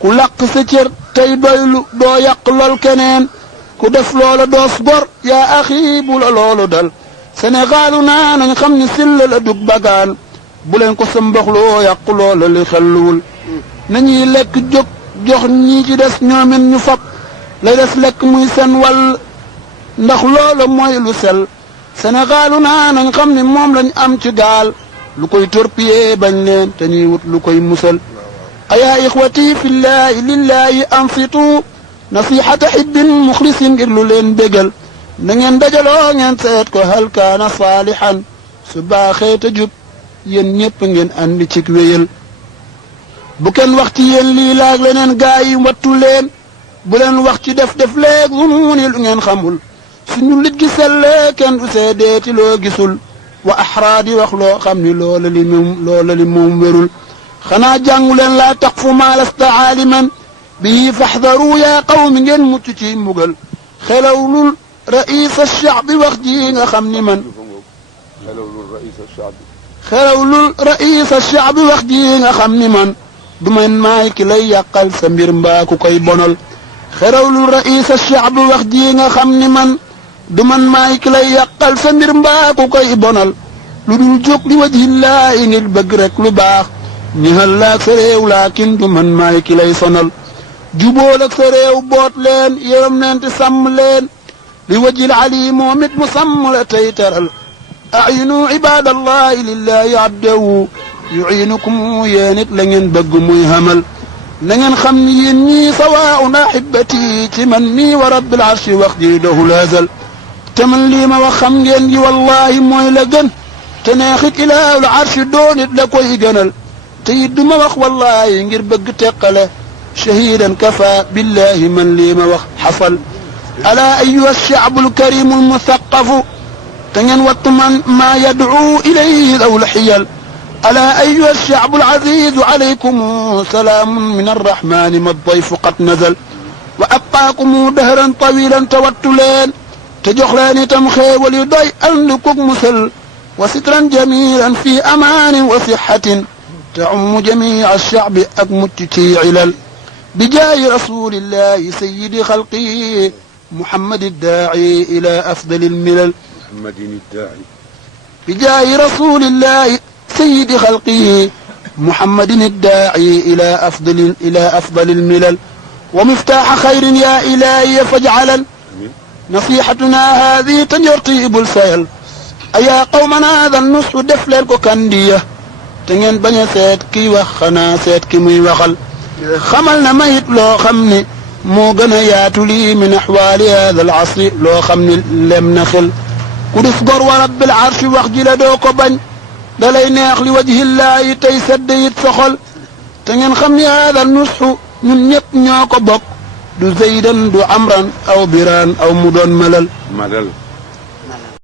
ku làq sa cër tey doylu doo yàq lool keneen ku def loola doos gor yaa axi bu la loolu dal Sénégalu naa nañ xam ni silla la dug bagaan bu leen ko sëmbaxloo yàq loola li xelluwul nañuy lekk jóg jox ñii ci des ñoomen ñu fab lay des lekk muy seen wàll ndax loola mooy lu sel Sénégalu naa nañ xam ni moom lañ am ci gaal lu koy torpiller bañ leen te ñuy wut lu koy musal ayaa ixwati fillaahi lillaahi ansitu nasihata hibbin muxlisin ngir lu leen bégal na ngeen dajaloo ngeen seet ko hal kaana saalihan su baaxee te jub yéen ñépp ngeen andi cig wéyal bu kenn wax ci yéen lii laag leneen gaa yi wattu leen bu leen wax ci def léeg mu ni lu ngeen xamul suñu lit gi sellee kenn du seedeeti loo gisul wa axraadi wax loo xam ni loola li moom wérul xanaa jàngu leen laa taqfu maa lasta aaliman bii faxdaru yaa qawmi ngeen mucc ci mbugal xelawlul raïs alchaabi wax ji nga xam ni man xelawlul raïs alchaabi wax ji nga xam ni man du man maay ki lay yàqal sa mbir mbaa ku koy bonal xelawlul raïs alchaabi wax ji nga xam ni man du man maay ki lay yàqal sa mbir mbaa ku koy bonal lu dul jóg li wajhillaahi ngir bëgg rek lu baax ñi halaak sa réew laakin du man maay ki lay sonal jubóol ak sa réew boot leen yërëm leen te sàmm leen li wajhil ali moom it mu sàmm la tey teral ayinu ibadallahi lillahi abdahu yuinukum yéen it la ngeen bëgg muy hamal na ngeen xam ni yéen ñii sawaun ahibati ci man mii wa rabbil arshi wax ji dohul hazal te man lii ma wax xam ngeen gi wallahi mooy la gën te neexit ilaahul arshi doonit la koy gënal te it du ma wax wallahi ngir bëgg teqale shahidan kafa billahi man lii ma wax xafal ala ayuha alshaabu alkarimu almuthaqafu te ngeen wattu man maa yad'u ilayhi daw lxiyal ala ayuha alshaabu alazizu alaykum salaamun min arrahmani ma dayfu qad nazal wa abqaakum dahran tawilan te wattu leen te jox leen itam xéewal yu doy andi kuk musal wa sitran jamilan fi amaanin wa sixatin تعم جميع الشعب أكمت علل بجاه رسول الله سيد خلقه محمد الداعي إلى أفضل الملل بجاه رسول الله سيد خلقه محمد الداعي إلى أفضل الملل ومفتاح خير يا إلهي فاجعلا نصيحتنا هذه تجرتي بالسيل أيا قومنا هذا النصف دفل كندية te ngeen bañ a seet kiy wax xanaa seet ki muy waxal xamal na mayit loo xam ni moo gën a yaatu lii min axwaali hada al asri loo xam ni lem na xel ku dis gor wa rabbil arshi wax ji la doo ko bañ dalay neex li wajhillaahi tey sedd it soxol te ngeen xam ni hada nusxu ñun ñëpp ñoo ko bokk du zaydan du amran aw biraan aw mu doon malal